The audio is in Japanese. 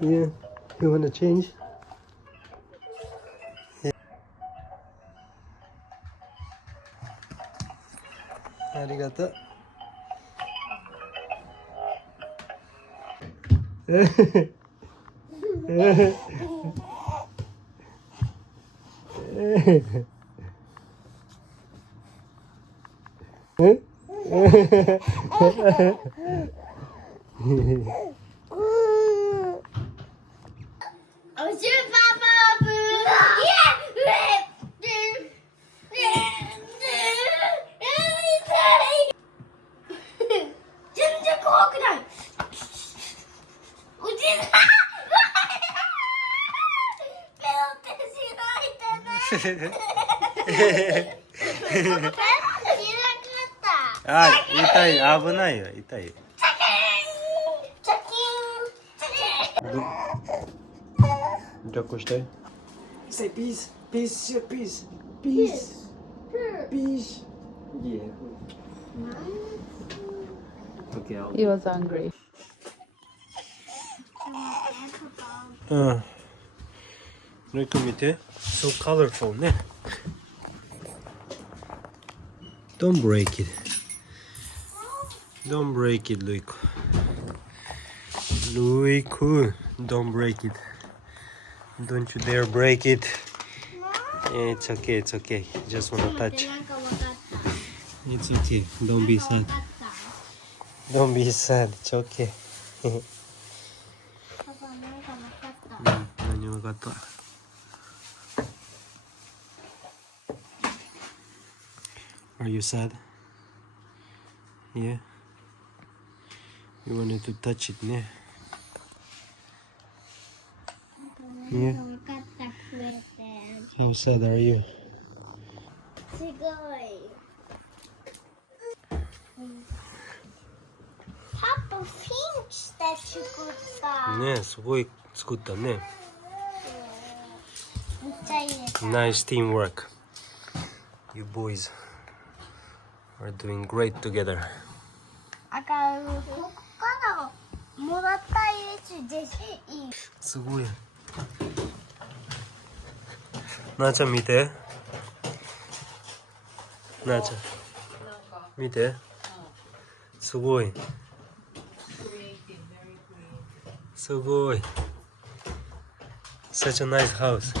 Yeah, you wanna change? Yeah. ありがとう。あ、痛い、危ないよ、痛い。抱っこして。Say peace, peace, peace, peace, peace. Yeah. Okay, He was hungry. うん。よく見て。So colorful ね。Don't break it. Don't break it, Luico. Luico, don't break it. Don't you dare break it. It's okay, it's okay. Just wanna touch. It's okay. Don't be sad. Don't be sad. It's okay. 何分かった。Are you sad? Yeah. You wanted to touch it, ね。Yeah. How sad are you? すごい。パパ、フィンチで作った。ね、すごい作ったね。めっちゃいいです。Nice teamwork. You boys are doing great together. ここからもらったやつですいい。すごい。なあちゃん見て。なあちゃん。見て。すごい。すごい。Such a nice house.